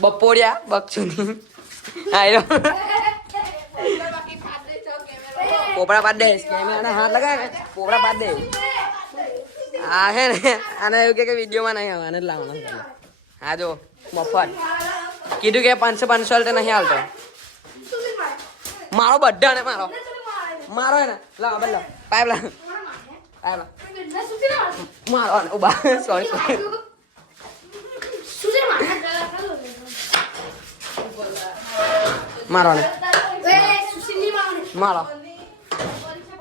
બપોરિયા બક્ષુની આયો પોપડા પાડ દે કેમેરાને હાથ લગાવે ને પોપડા પાડ દે આ હે ને આને એવું કે વિડીયોમાં નહીં આવવાને જ લાવવાનો હા જો મફત કીધું કે 500 નહીં હાલતો મારો બર્થડે ને મારો હે ને લાવ બલ્લા પાઇપ લાવ મારો ને ઉભા સોરી મારો ને મારો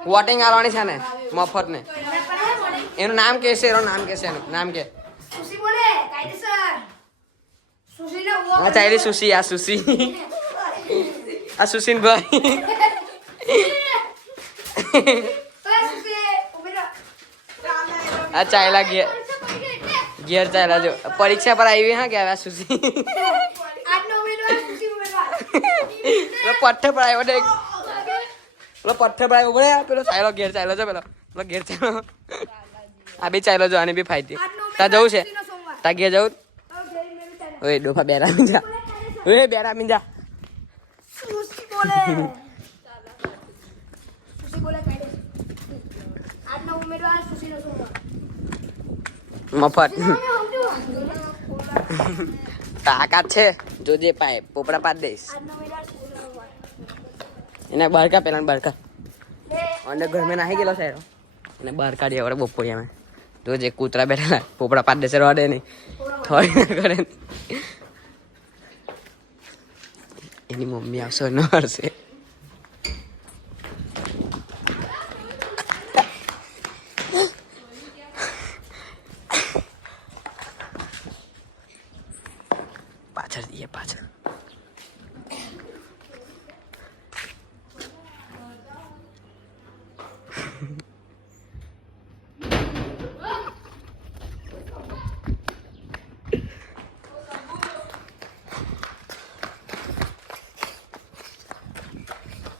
વોટિંગ આવવાની છે ને મફત ને એનું નામ કે છે એનું નામ કે છે એનું નામ કે હા ચાલી સુશી આ સુશી આ સુશીન ભાઈ આ ચાયલા ઘેર ચાયલા જો પરીક્ષા પર આવી હા કે આવ્યા સુશી પઠ્ઠે પર આવ્યો પેલો પઠ્ઠે પર આવ્યો પડે પેલો ચાયલો ઘેર ચાયલો છે પેલો ઘેર ચાયલો આ બી ચાયલો જો આની બી ફાઈતી તા જવું છે તા ઘેર જવું ઓય ડોફા બેરા મીંજા ઓય બેરા મીંજા મફત તાકાત છે જોજે પાય પોપડા પાડ દઈશ એને બહાર કા પેલા બહાર કા અને ઘરમાં નાહી ગયેલો છે એને બહાર કાઢી હવે બપોરિયામાં જોજે કૂતરા બેઠેલા પોપડા પાડ દેશે રડે નહીં થોડી ના કરે એની મમ્મી આવશે ન હરશે પાછળ જઈએ પાછળ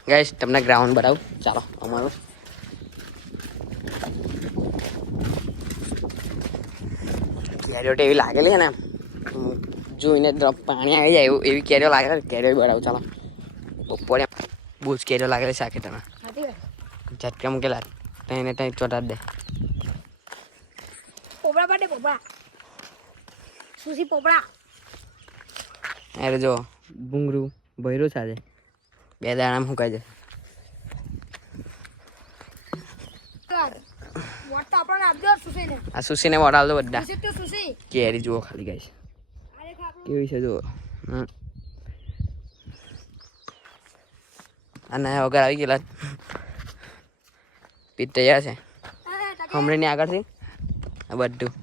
ગાઈસ તમને ગ્રાઉન્ડ બતાવું ચાલો અમારું કેરીઓ એવી લાગેલી છે ને જોઈને પાણી આવી જાય એવી કેરીઓ લાગે કેરીઓ બતાવું ચાલો બપોરે બહુ જ કેરીઓ લાગેલી છે આખી તમે ઝટકા મૂકેલા ત્યાં ત્યાં ચોટાડ દે પોપડા પાડે પોપડા સુશી પોપડા અરે જો ભૂંગરું ભર્યું છે આજે બે દાણા મુકાય છે આ સુશીને વડાલ દો બધા કેરી જુઓ ખાલી ગાઈસ કેવી છે જુઓ અને વગર આવી ગયેલા પીટ તૈયાર છે હમણાં આગળથી આ બધું